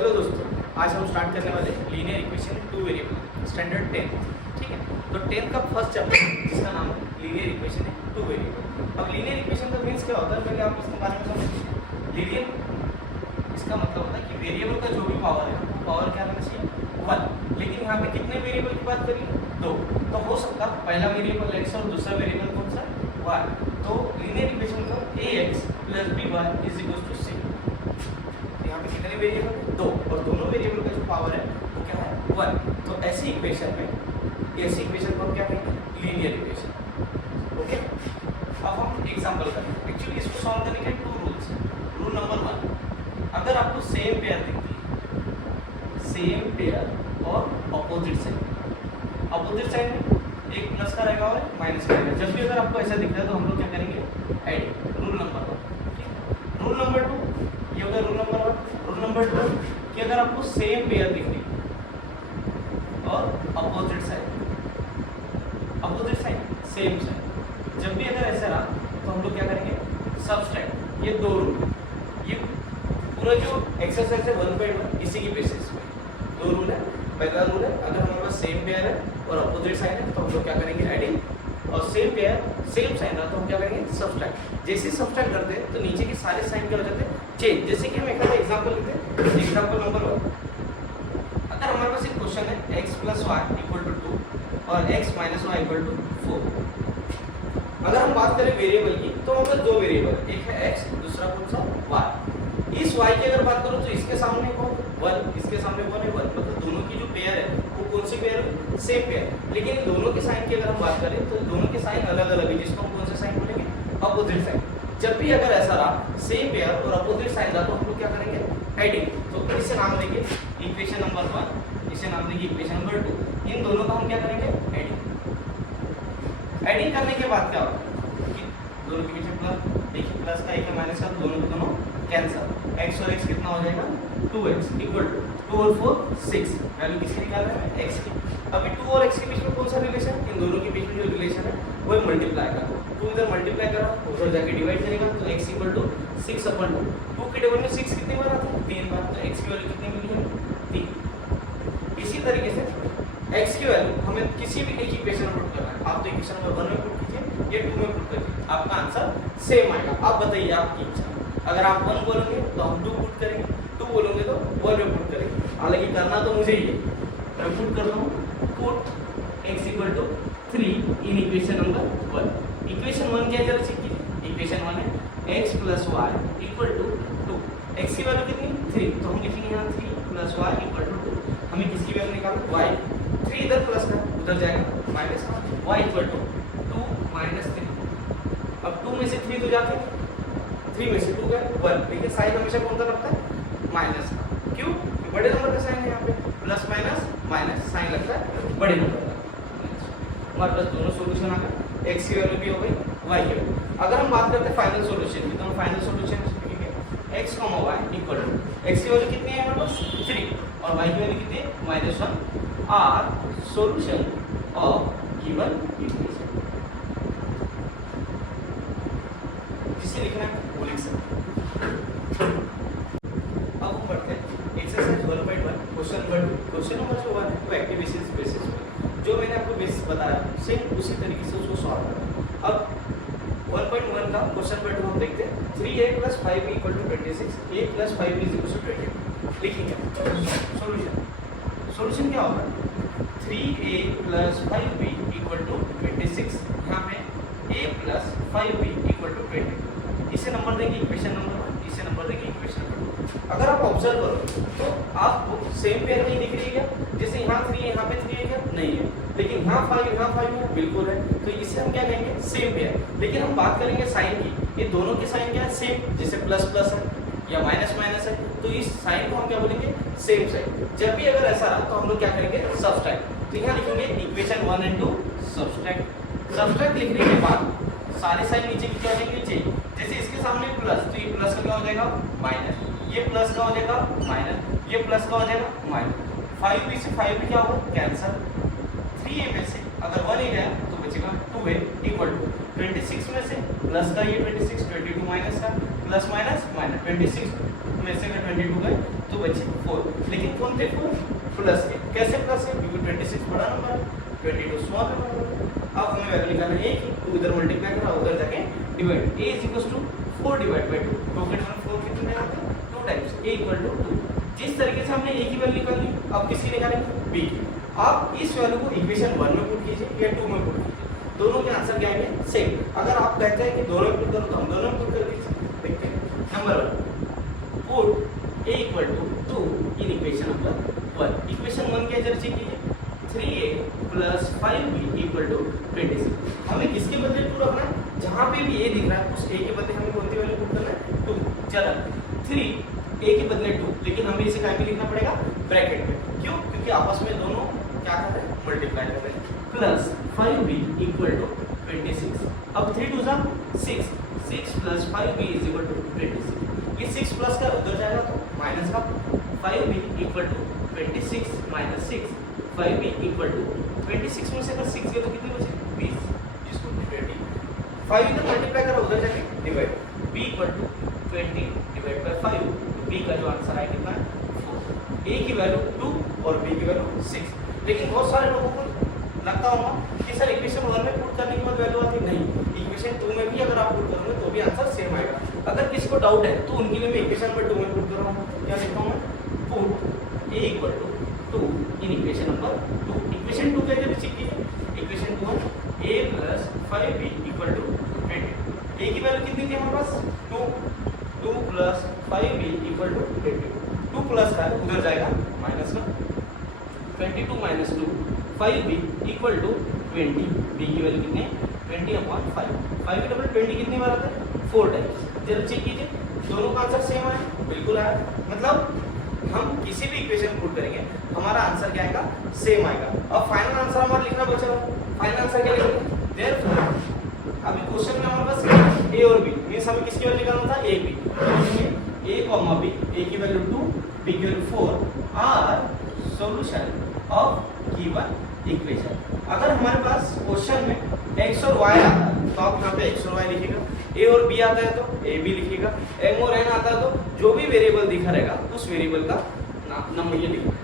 Hello दोस्तों, आज हम स्टार्ट करने वाले linear equation in two variable standard 10। ठीक है, तो 10 का फर्स्ट चैप्टर जिसका नाम है linear equation in two variable. अब लीनियर इक्वेशन का मीन्स क्या होता है, पहले आप इसके बारे में समझिए। लीनियर इसका मतलब होता है कि वेरिएबल का जो भी पावर है वो पावर क्या रहना चाहिए 1। लेकिन यहाँ पे कितने वेरिएबल की बात करिए 2, तो हो सकता है पहला वेरिएबल x और दूसरा वेरिएबल कौन सा y। तो लीनियर इक्वेशन को ax + by = c। यहाँ पे कितने वेरिएबल 2 और दोनों वेरिएबल का जो पावर है वो क्या है 1। तो ऐसी इक्वेशन को हम क्या कहेंगे लीनियर इक्वेशन। ओके, अब हम एग्जांपल करें। एक्चुअली इसको सॉल्व करने के 2 रूल्स हैं। रूल नंबर 1, अगर आपको सेम पेयर दिखती है, सेम पेयर और अपोजिट साइन में एक प्लस का रहेगा और माइनस का रहेगा। जब भी अगर आपको ऐसा दिख रहा है तो हम लोग क्या करेंगे add. Rule number 1। Rule number 2 ये होगा रूल नंबर 1। रूल नंबर 2 कि अगर आपको सेम पेयर दिख रही और अपोजिट साइन सेम साइन, जब भी अगर ऐसा रहा तो हम लोग क्या करेंगे सबट्रैक्ट। ये 2 रूल, ये पूरा जो एक्सरसाइज है 1.1 इसी की बेसिस पे 2 रूल है। पहला रूल है अगर हमारे पास सेम पेयर है और अपोजिट साइन है तो हम लोग क्या करेंगे एडिंग, और सेम पेयर सेम साइन रहा तो हम क्या करेंगे सबट्रैक्ट। जैसे सबट्रैक्ट करते हैं तो नीचे के सारे साइन क्या हो जाते हैं चेंज। जैसे कि हम एक एग्जांपल लेते हैं। एग्जांपल नंबर 1, अगर हमारे पास एक क्वेश्चन है x + y = 2 और x - y = 4। अगर हम बात करें वेरिएबल की तो हमारे पास 2 वेरिएबल, एक है x दूसरा कौन सा y। इस y की अगर बात करूं तो इसके सामने कौन 1, इसके सामने कौन है 1। मतलब दोनों की जो पेयर है वो कौन सी पेयर है सेम पेयर। लेकिन इन दोनों के साइन की अगर हम बात करें तो दोनों के साइन अलग अलग है, जिसको हम कौन से साइन बोलेंगे अपोजिट साइन। जब भी अगर ऐसा रहा सेम पेयर और अपोजिट साइन रहा तो हम लोग क्या करेंगे एडिंग। तो इसे नाम देंगे इक्वेशन नंबर 1, इसे नाम देंगे इक्वेशन नंबर 2। इन दोनों का हम क्या करेंगे एडिंग करने के बाद क्या होगा कि दोनों के पीछे प्लस, देखिए प्लस का एक है माइनस का, दोनों कैंसिल। x और x कितना हो जाएगा 2x = 2 और 4 6। वैल्यू किसकी निकाल रहे हैं x की। अभी 2 और x के बीच में कौन सा रिलेशन, इन दोनों के बीच में जो रिलेशन है वो है मल्टीप्लाई का। 2 इधर मल्टीप्लाई करा उधर जाके डिवाइड करेगा तो x = 6/2। 2 के डबल में 6 कितनी बार आता है 3 बार, तो x की वैल्यू कितनी मिली है 3। इसी तरीके से x की वैल्यू हमें किसी भी एक इक्वेशन में पुट करना है। आप तो इक्वेशन नंबर 1 में पुट कीजिए या 2 में पुट करिए, आपका आंसर सेम आएगा। आप बताइए आपकी इच्छा। अगर आप 1 बोलोगे तो हम 2 पुट करेंगे, 2 बोलोगे तो 1 में पुट करेंगे। हालांकि करना तो मुझे ही है, मैं पुट कर दूँ put x = 3 in equation number 1। Equation 1 क्या जरा चेक कीजिए। इक्वेशन 1 है x + y = 2। x की वैल्यू कितनी 3, तो हम लिखेंगे यहाँ 3 + y = 2। हमें किसकी वैल्यू निकालना y। 3 इधर प्लस का उधर जाएगा माइनस का, y = 2 - 3। अब 2 में से 3 तो जाते हैं, 3 में से 2 गया 1। लेकिन साइन हमेशा कौन सा लगता है माइनस का। क्यों, बड़े नंबर का साइन है, यहाँ पे प्लस माइनस साइन लगता है बड़े नंबर का। हमारे पास दोनों सॉल्यूशन आ गए, x की वैल्यू भी हो गई y की वैल्यू। अगर हम बात करते हैं फाइनल सॉल्यूशन की तो हम फाइनल सॉल्यूशन लिखेंगे x, y = x की वैल्यू कितनी है हमारे पास 3 और y की वैल्यू कितनी है -1 are solution of given equation. जिसे लिखना है वो लिख सकते। अब हम बढ़ते हैं exercise 1.1 question number 2। Question number जो 1 है वो एक्टिव बेसिस पे जो मैंने आपको बेसिस बताया सेम उसी तरीके से उसको सॉल्व करना। अब 1.1 का क्वेश्चन नंबर 2 हम देखते हैं। 3a + 5b = 26, a + 5b = 20। लिखेंगे सॉल्यूशन क्या होगा 3a + 5b = 26। यहाँ पे a + 5b = 20। इसे नंबर देंगे इक्वेशन नंबर 1, इसे नंबर देंगे इक्वेशन नंबर 2। अगर आप ऑब्जर्व करो तो आपको सेम पेयर नहीं दिख रही है क्या। जैसे यहाँ 3 है यहाँ पे 3 है क्या, नहीं है। लेकिन यहाँ 5 है बिल्कुल है, तो इसे हम क्या कहेंगे सेम पेयर। लेकिन हम बात करेंगे साइन की, ये दोनों के साइन क्या है सेम। जैसे प्लस है या माइनस है तो इस साइन को हम क्या बोलेंगे सेम साइन। जब भी अगर ऐसा रहा तो हम लोग क्या करेंगे सबट्रैक्ट। तो यहाँ लिखेंगे इक्वेशन 1 और 2 सबट्रैक्ट लिखने के बाद सारे साइन नीचे की क्या जाएंगे चेंज। जैसे इसके सामने प्लस, तो ये प्लस का क्या हो जाएगा माइनस, ये प्लस का हो जाएगा माइनस, ये प्लस का हो जाएगा माइनस। 5b से 5b क्या होगा कैंसिल। 3a में से अगर 1 ही गया तो बचेगा 2a = 26 में से प्लस का ये 26 22 माइनस का प्लस माइनस माइनस 26 में से अगर 22 गए तो बचे 4, लेकिन कौन थे 4 प्लस के, कैसे प्लस है क्योंकि 26 बड़ा नंबर है, 22 स्मॉल नंबर है। अब हमें वैल्यू निकालना है कि 2 इधर मल्टीप्लाई करा उधर जाके डिवाइड, a = 4 डिवाइड बाय 2, 2 के 4 कितने आते हैं 2 टाइम्स, a = 2। जिस तरीके से हमने a की वैल्यू निकाली, अब किसकी निकालेंगे b की। आप इस वैल्यू को इक्वेशन 1 में पुट कीजिए या 2 में पुट कीजिए, दोनों के आंसर क्या आएंगे सेम। अगर आप कहते हैं कि दोनों में पुट करो तो हम दोनों में पुट कर दीजिए। देखते हैं number 1 put a = 2 in equation number 1। Equation 1 के जरा चेक कीजिए 3a + 5b = 26। हमें किसके बदले 2 रखना है, जहां पे भी a दिख रहा है उस a के बदले हमें कौन सी वैल्यू पुट करना है 2। चलो 3 a के बदले 2, लेकिन हमें इसे क्या में लिखना पड़ेगा ब्रैकेट में, क्यों, क्योंकि आपस में दोनों क्या कर रहे हैं मल्टीप्लाई कर रहे हैं। Plus 5b = 26। अब 3 2 6, 6 + 5b = 26। ये 6 प्लस का उधर जाएगा तो माइनस का 5b = 26 - 6, 5b = 26 में से अगर 6 गए तो कितने बचे 20, जिसको 20, 5 इधर मल्टीप्लाई करा उधर जाके डिवाइड, b = 20 डिवाइड बाय 5, तो b का जो आंसर आएगा कितना है 4। a की वैल्यू 2 और b की वैल्यू 6। लेकिन बहुत सारे लोगों को लगता होगा कि सर इक्वेशन 1 में पुट करने के बाद वैल्यू आती नहीं, इक्वेशन 2 में भी अगर आप पुट करोगे तो भी आंसर सेम आएगा। अगर किसी को डाउट है तो उनके लिए मैं इक्वेशन नंबर 2 में पुट कर रहा हूं, क्या लिखता हूं put a = 2 in equation number 2। Equation 2 कैसे चेक कीजिए, इक्वेशन 2 a + 5b = 20। a की वैल्यू कितनी थी हमारे पास 2, 2 + 5b = 20। 2 प्लस का उधर जाएगा माइनस का 22 - 2, 5b = 20। b की वैल्यू कितनी है 20/5, 5 की डबल 20 कितनी बार आता है 4 टाइम्स। जरा चेक कीजिए दोनों का आंसर सेम आया, बिल्कुल आया, मतलब हम किसी भी इक्वेशन पुट करेंगे हमारा आंसर क्या आएगा सेम आएगा। अब फाइनल आंसर हमारा लिखना बचा, फाइनल आंसर क्या लिखेंगे देयरफॉर अभी क्वेश्चन में हमारे पास a और b मींस हमें किसकी वैल्यू निकालना था a b, a, b, a की वैल्यू 2, b की value 4 are solution of given equation. अगर हमारे पास क्वेश्चन में x और y आता है तो आप यहाँ पे x और y लिखिएगा, a और b आता है तो a b लिखिएगा, m और n आता है तो जो भी वेरिएबल दिखा रहेगा उस वेरिएबल का नाम नंबर ये लिखिएगा।